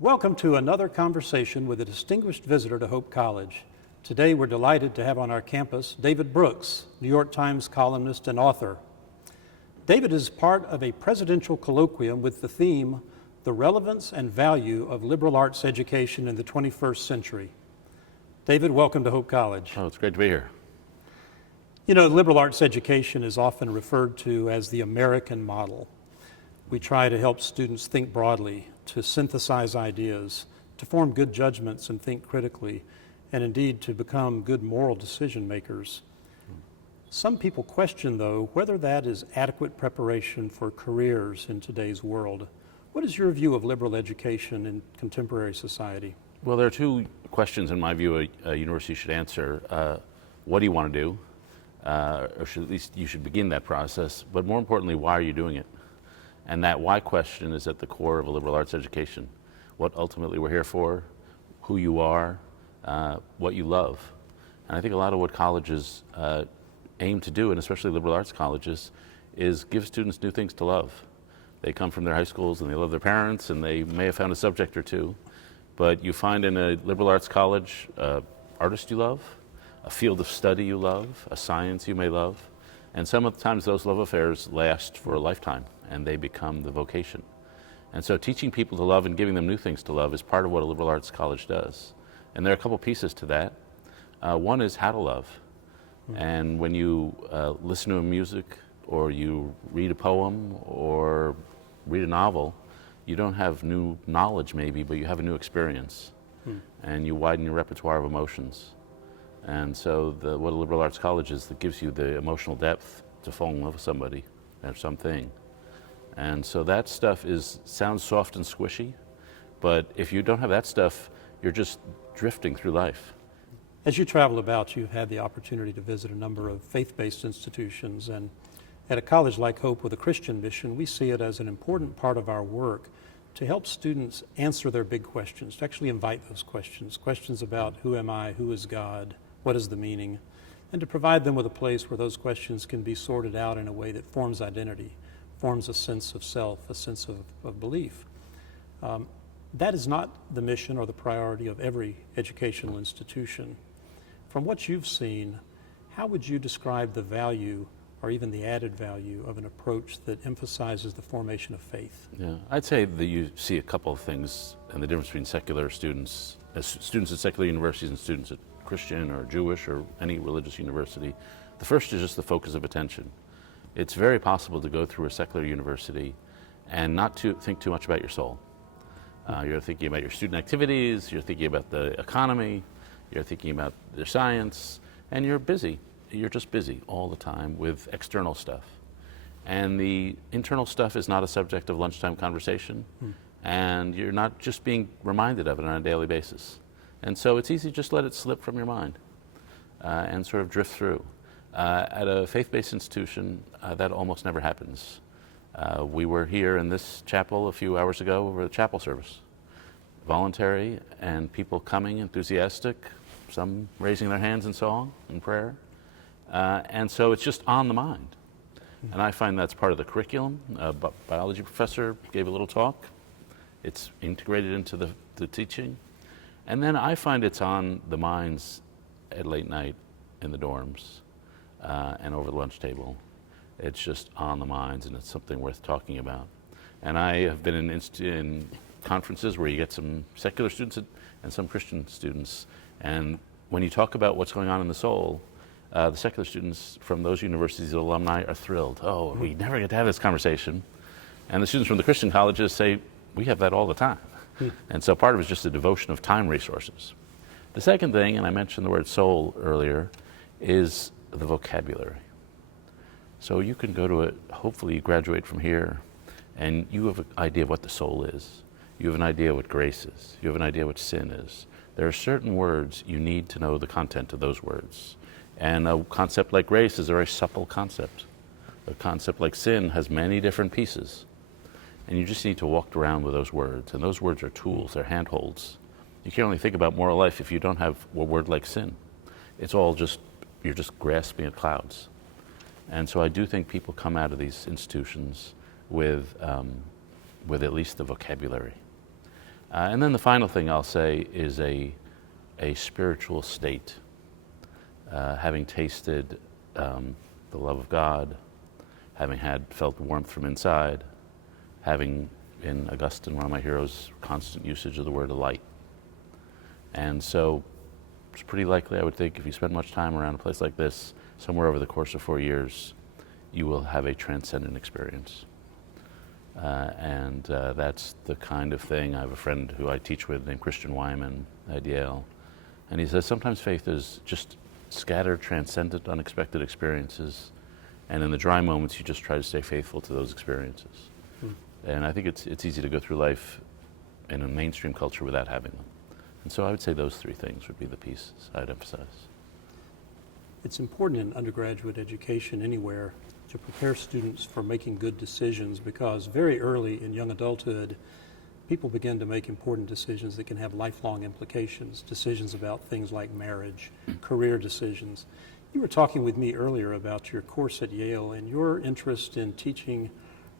Welcome to another conversation with a distinguished visitor to Hope College. Today we're delighted to have on our campus David Brooks, New York Times columnist and author. David is part of a presidential colloquium with the theme, The Relevance and Value of Liberal Arts Education in the 21st Century. David, welcome to Hope College. Oh, it's great to be here. You know, liberal arts education is often referred to as the American model. We try to help students think broadly, to synthesize ideas, to form good judgments and think critically, and indeed to become good moral decision makers. Some people question, though, whether that is adequate preparation for careers in today's world. What is your view of liberal education in contemporary society? Well, there are two questions, in my view, a university should answer. What do you want to do? Or should, at least you should begin that process. But more importantly, why are you doing it? And that why question is at the core of a liberal arts education. What ultimately we're here for, who you are, what you love. And I think a lot of what colleges aim to do, and especially liberal arts colleges, is give students new things to love. They come from their high schools and they love their parents and they may have found a subject or two, but you find in a liberal arts college artist you love, a field of study you love, a science you may love, and sometimes those love affairs last for a lifetime and they become the vocation. And so teaching people to love and giving them new things to love is part of what a liberal arts college does. And there are a couple pieces to that. One is how to love. And when you listen to a music or you read a poem or read a novel, you don't have new knowledge maybe, but you have a new experience. And you widen your repertoire of emotions. And so what a liberal arts college is that gives you the emotional depth to fall in love with somebody or something. And so that stuff sounds soft and squishy, but if you don't have that stuff, you're just drifting through life. As you travel about, you've had the opportunity to visit a number of faith-based institutions, and at a college like Hope with a Christian mission, we see it as an important part of our work to help students answer their big questions, to actually invite those questions, questions about who am I, who is God, what is the meaning, and to provide them with a place where those questions can be sorted out in a way that forms identity, forms a sense of self, a sense of belief. That is not the mission or the priority of every educational institution. From what you've seen, how would you describe the value or even the added value of an approach that emphasizes the formation of faith? Yeah, I'd say that you see a couple of things and the difference between secular students, students at secular universities and students at Christian or Jewish or any religious university. The first is just the focus of attention. It's very possible to go through a secular university and not to think too much about your soul. You're thinking about your student activities, you're thinking about the economy, you're thinking about the science, and you're busy. You're just busy all the time with external stuff. And the internal stuff is not a subject of lunchtime conversation, and you're not just being reminded of it on a daily basis. And so it's easy to just let it slip from your mind and sort of drift through. At a faith-based institution, that almost never happens. We were here in this chapel a few hours ago for the chapel service. Voluntary and people coming enthusiastic, some raising their hands in song and prayer. And so it's just on the mind. And I find that's part of the curriculum. A biology professor gave a little talk. It's integrated into the teaching. And then I find it's on the minds at late night in the dorms and over the lunch table. It's just on the minds and it's something worth talking about. And I have been in conferences where you get some secular students and some Christian students. And when you talk about what's going on in the soul, the secular students from those universities, the alumni, are thrilled. Oh, we never get to have this conversation. And the students from the Christian colleges say, we have that all the time. And so part of it is just a devotion of time resources. The second thing, and I mentioned the word soul earlier, is the vocabulary. So you can go to it, hopefully you graduate from here, and you have an idea of what the soul is. You have an idea what grace is. You have an idea what sin is. There are certain words you need to know the content of those words. And a concept like grace is a very supple concept. A concept like sin has many different pieces. And you just need to walk around with those words. And those words are tools, they're handholds. You can't only think about moral life if you don't have a word like sin. It's all just, you're just grasping at clouds. And so I do think people come out of these institutions with at least the vocabulary. And then the final thing I'll say is a spiritual state. Having tasted the love of God, having felt warmth from inside, having, in Augustine, one of my heroes, constant usage of the word light. And so it's pretty likely, I would think, if you spend much time around a place like this, somewhere over the course of 4 years, you will have a transcendent experience. And that's the kind of thing. I have a friend who I teach with named Christian Wyman at Yale, and he says sometimes faith is just scattered, transcendent, unexpected experiences, and in the dry moments you just try to stay faithful to those experiences. And I think it's easy to go through life in a mainstream culture without having them. And so I would say those three things would be the pieces I'd emphasize. It's important in undergraduate education anywhere to prepare students for making good decisions, because very early in young adulthood, people begin to make important decisions that can have lifelong implications, decisions about things like marriage, career decisions. You were talking with me earlier about your course at Yale and your interest in teaching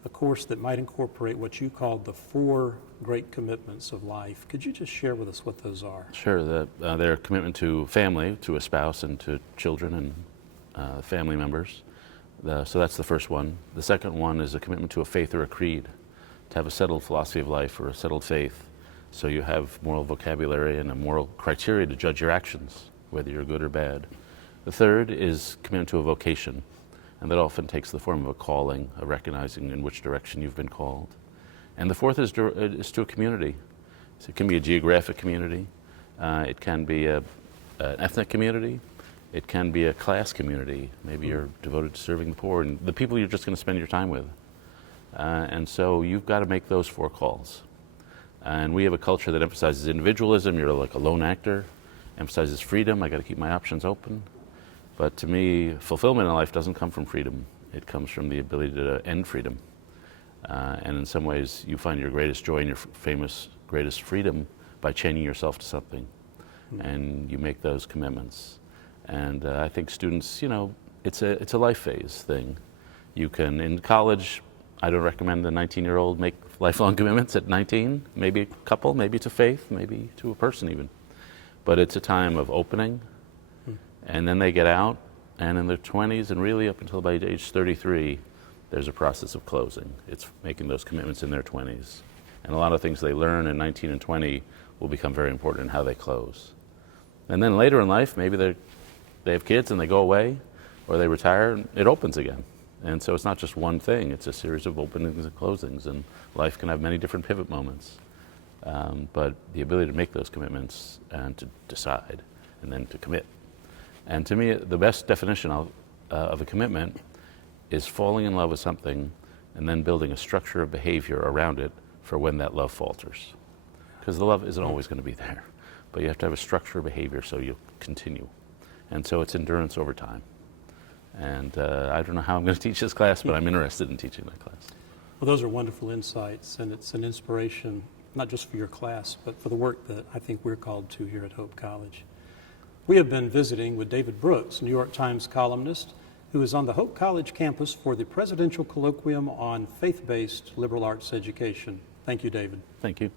a course that might incorporate what you called the 4 great commitments of life. Could you just share with us what those are? Sure. They're a commitment to family, to a spouse, and to children and family members. So that's the first one. The second one is a commitment to a faith or a creed, to have a settled philosophy of life or a settled faith, so you have moral vocabulary and a moral criteria to judge your actions, whether you're good or bad. The third is commitment to a vocation, and that often takes the form of a calling, a recognizing in which direction you've been called. And the fourth is to a community. So it can be a geographic community, it can be an ethnic community, it can be a class community. Maybe you're devoted to serving the poor and the people you're just going to spend your time with. And so you've got to make those 4 calls. And we have a culture that emphasizes individualism. You're like a lone actor. Emphasizes freedom. I got to keep my options open. But to me, fulfillment in life doesn't come from freedom. It comes from the ability to end freedom. And in some ways, you find your greatest joy and your famous greatest freedom by chaining yourself to something. And you make those commitments. And I think students, it's a life phase thing. You can, in college, I don't recommend the 19-year-old make lifelong commitments at 19, maybe a couple, maybe to faith, maybe to a person even. But it's a time of opening, and then they get out, and in their 20s, and really up until about age 33, there's a process of closing. It's making those commitments in their 20s. And a lot of things they learn in 19 and 20 will become very important in how they close. And then later in life, maybe they have kids and they go away, or they retire, and it opens again. And so it's not just one thing, it's a series of openings and closings, and life can have many different pivot moments. But the ability to make those commitments and to decide and then to commit. And to me, the best definition of a commitment is falling in love with something and then building a structure of behavior around it for when that love falters. Because the love isn't always going to be there, but you have to have a structure of behavior so you'll continue. And so it's endurance over time. And I don't know how I'm going to teach this class, but I'm interested in teaching that class. Well, those are wonderful insights, and it's an inspiration, not just for your class, but for the work that I think we're called to here at Hope College. We have been visiting with David Brooks, New York Times columnist, who is on the Hope College campus for the Presidential Colloquium on Faith-Based Liberal Arts Education. Thank you, David. Thank you.